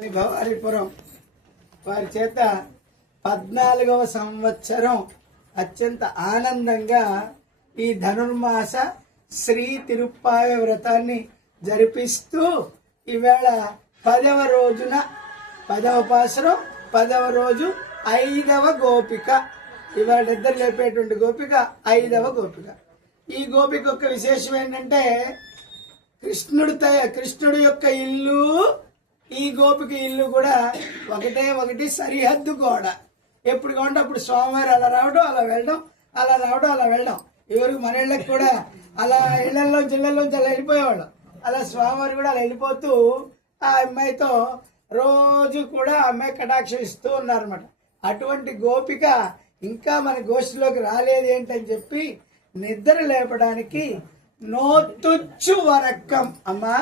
భవారిపురం వారి చేత పద్నాలుగవ సంవత్సరం అత్యంత ఆనందంగా ఈ ధనుర్మాస శ్రీ తిరుప్పాయ వ్రతాన్ని జరిపిస్తూ ఈవేళ పదవ రోజున పదవ పాసరం పదవ రోజు ఐదవ గోపిక. ఇవాళ ఇద్దరు లేపేటువంటి గోపిక ఐదవ గోపిక. ఈ గోపిక యొక్క విశేషం ఏంటంటే కృష్ణుడి తయ కృష్ణుడి యొక్క ఇల్లు ఈ గోపిక ఇల్లు కూడా ఒకటే ఒకటి సరిహద్దు గోడ. ఎప్పుడు కావాలంటే అప్పుడు సోమవారం అలా రావడం అలా వెళ్ళడం అలా రావడం అలా వెళ్ళడం. ఎవరికి మన ఇళ్ళకి కూడా అలా ఇళ్ళలో జిల్లాలోంచి అలా వెళ్ళిపోయేవాళ్ళం. అలా స్వామివారు కూడా అలా వెళ్ళిపోతూ ఆ అమ్మాయితో రోజు కూడా ఆ అమ్మాయి కటాక్షం ఇస్తూ ఉన్నారన్నమాట. అటువంటి గోపిక ఇంకా మన గోష్ఠిలోకి రాలేదు ఏంటని చెప్పి నిద్ర లేపడానికి నోతుచ్చు వరక్కం అమ్మా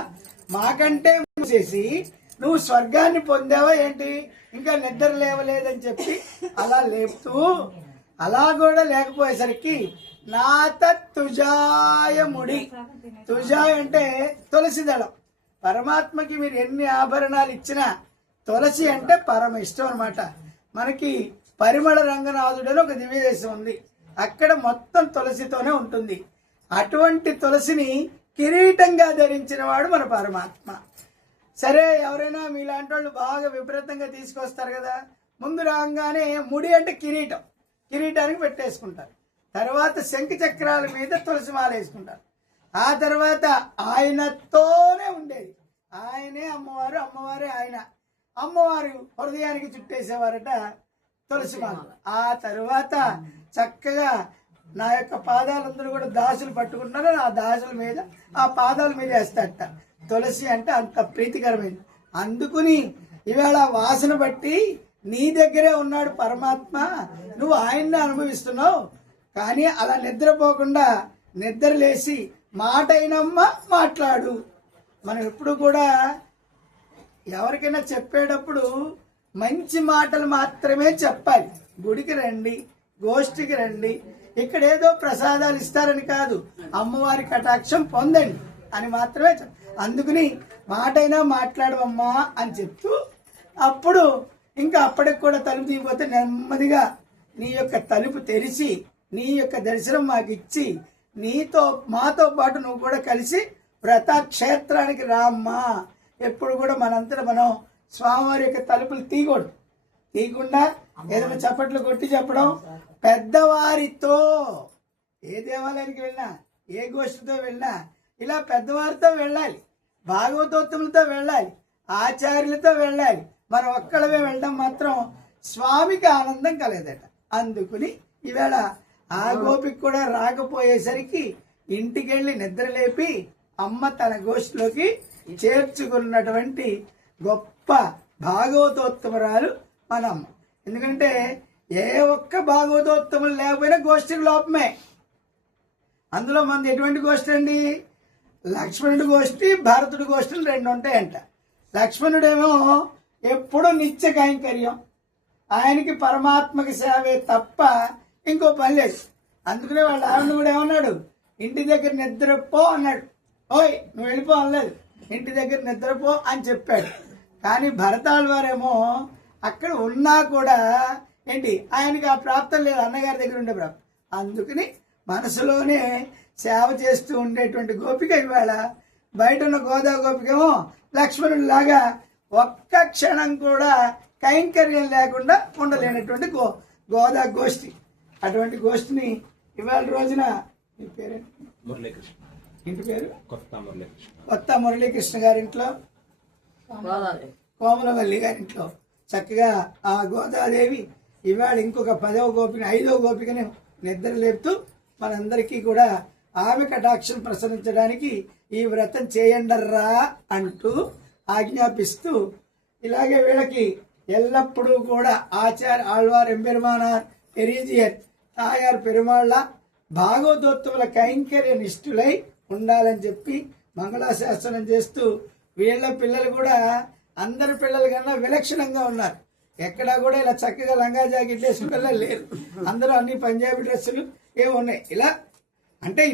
మాకంటే చేసి నువ్వు స్వర్గాన్ని పొందావా ఏంటి? ఇంకా నిద్ర లేవలేదని చెప్పి అలా లేపుతూ అలా కూడా లేకపోయేసరికి నాత తుజాయ ముడి తుజాయ అంటే తులసి దళం. పరమాత్మకి మీరు ఎన్ని ఆభరణాలు ఇచ్చినా తులసి అంటే పరమ ఇష్టం అనమాట మనకి పరిమళ రంగనాథుడని ఒక దివ్యదేశం ఉంది. అక్కడ మొత్తం తులసితోనే ఉంటుంది. అటువంటి తులసిని కిరీటంగా ధరించిన వాడు మన పరమాత్మ. సరే ఎవరైనా మీలాంటి వాళ్ళు బాగా విపరీతంగా తీసుకొస్తారు కదా ముందు రాగానే ముడి అంటే కిరీటం. కిరీటానికి పెట్టేసుకుంటారు. తర్వాత శంఖ చక్రాల మీద తులసి మాల వేసుకుంటారు. ఆ తర్వాత ఆయనతోనే ఉండేది. ఆయనే అమ్మవారు అమ్మవారే ఆయన. అమ్మవారు హృదయానికి చుట్టేసేవారట తులసి మాల. ఆ తర్వాత చక్కగా నా యొక్క పాదాలందరూ కూడా దాసులు పట్టుకుంటున్నారు. ఆ దాసుల మీద ఆ పాదాల మీద వేస్తాట తులసి అంటే అంత ప్రీతికరమైంది అందుకుని ఈవేళ వాసన బట్టి నీ దగ్గరే ఉన్నాడు పరమాత్మ. నువ్వు ఆయన్ని అనుభవిస్తున్నావు. కానీ అలా నిద్రపోకుండా నిద్ర లేచి మాట అయినమ్మా మాట్లాడు. మనం ఎప్పుడు కూడా ఎవరికైనా చెప్పేటప్పుడు మంచి మాటలు మాత్రమే చెప్పాలి. గుడికి రండి. గోష్ఠికి రండి. ఇక్కడ ఏదో ప్రసాదాలు ఇస్తారని కాదు. అమ్మవారి కటాక్షం పొందండి అని మాత్రమే చెప్ అందుకని మాటైనా మాట్లాడవమ్మా అని చెప్తూ అప్పుడు ఇంకా అప్పటికి కూడా తలుపు తీయపోతే నెమ్మదిగా నీ యొక్క తలుపు తెరిచి నీ యొక్క దర్శనం మాకు ఇచ్చి నీతో మాతో పాటు నువ్వు కూడా కలిసి వ్రత క్షేత్రానికి రామ్మా. ఎప్పుడు కూడా మనంతట మనం స్వామివారి యొక్క తలుపులు తీయకూడదు. తీయకుండా ఏదైనా చప్పట్లు కొట్టి చెప్పడం? పెద్దవారితో ఏ దేవాలయానికి వెళ్ళినా ఏ గోష్ఠితో వెళ్ళినా ఇలా పెద్దవారితో వెళ్ళాలి. భాగవతోత్తములతో వెళ్ళాలి. ఆచార్యులతో వెళ్ళాలి. మనం ఒక్కడమే వెళ్ళడం మాత్రం స్వామికి ఆనందం కలదట అందుకుని ఈవేళ ఆ గోపికి కూడా రాకపోయేసరికి ఇంటికెళ్ళి నిద్ర లేపి అమ్మ తన గోష్ఠిలోకి చేర్చుకున్నటువంటి గొప్ప భాగవతోత్తమరాలు మనం ఎందుకంటే ఏ ఒక్క భాగవతోత్తములు లేకపోయినా గోష్ఠి లోపమే. అందులో మనది ఎటువంటి గోష్ఠి అండి? లక్ష్మణుడి గోష్ఠి భారతుడి గోష్ఠులు రెండు ఉంటాయంట. లక్ష్మణుడేమో ఎప్పుడూ నిత్య కైంకర్యం. ఆయనకి పరమాత్మకి సేవే తప్ప ఇంకో పని లేదు. అందుకనే వాళ్ళ ఆవిడ కూడా ఏమన్నాడు? ఇంటి దగ్గర నిద్రపో అన్నాడు. ఓయ్ నువ్వు వెళ్ళిపో అనలేదు. ఇంటి దగ్గర నిద్రపో అని చెప్పాడు. కానీ భరతాళ్ వారేమో అక్కడ ఉన్నా కూడా ఏంటి? ఆయనకి ఆ ప్రాప్తం లేదు. అన్నగారి దగ్గర ఉండే ప్రాప్తం. అందుకని మనసులోనే సేవ చేస్తూ ఉండేటువంటి గోపిక ఇవాళ బయట ఉన్న గోదా గోపికేమో లక్ష్మణుడి లాగా ఒక్క క్షణం కూడా కైంకర్యం లేకుండా ఉండలేనటువంటి గో గోదా గోష్ఠి. అటువంటి గోష్ఠిని ఇవాళ రోజున మీ పేరేంటి? మురళీకృష్ణ. ఇంటి పేరు? కొత్త మురళీకృష్ణ. కొత్త మురళీకృష్ణ గారింట్లో? కోమలవల్లి గారింట్లో. చక్కగా ఆ గోదాదేవి ఇవాళ ఇంకొక పదవ గోపిక ఐదవ గోపికను నిద్ర లేపుతూ మనందరికీ కూడా ఆమె కటాక్షం ప్రసరించడానికి ఈ వ్రతం చేయండర్రా అంటూ ఆజ్ఞాపిస్తూ ఇలాగే వీళ్ళకి ఎల్లప్పుడూ కూడా ఆచార్ ఆళ్వార్ ఎంపెరుమానార్ ఎరీజియర్ తాయార్ పెరుమాళ్ళ భాగవతోత్తముల కైంకర్య నిష్ఠులై ఉండాలని చెప్పి మంగళాశాసనం చేస్తూ వీళ్ళ పిల్లలు కూడా అందరి పిల్లల కన్నా విలక్షణంగా ఉన్నారు. ఎక్కడా కూడా ఇలా చక్కగా లంగా జాకెట్ వేసిన పిల్లలు లేరు. అందరూ అన్ని పంజాబీ డ్రెస్సులు ఏమి ఉన్నాయి. ఇలా అంటే